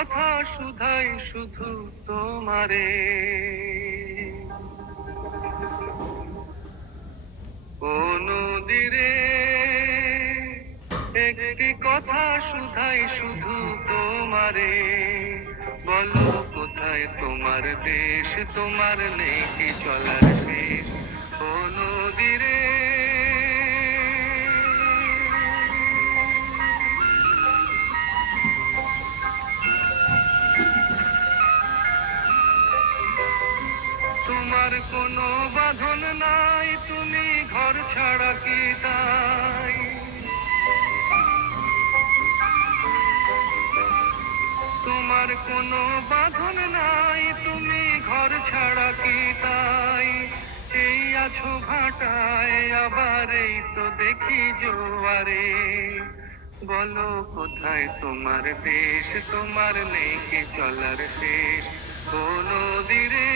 কথা শুধাই শুধু তোমারে। ও নদীরে একটি কথা শুধাই শুধু তোমারে, বলো কোথায় তোমার দেশ, তোমার নেই কি চলার শেষ। ও নদীরে তোমার কোনো বাঁধন নাই, তুমি ঘর ছাড়া কি তাই। তোমার কোনো বাঁধন নাই, তুমি ঘর ছাড়া কি তাই। এই আছো ভাটায়, আবার এই তো দেখি জোয়ারে, বলো কোথায় তোমার দেশ, তোমার নেই কি চলার শেষ। ও নদীরে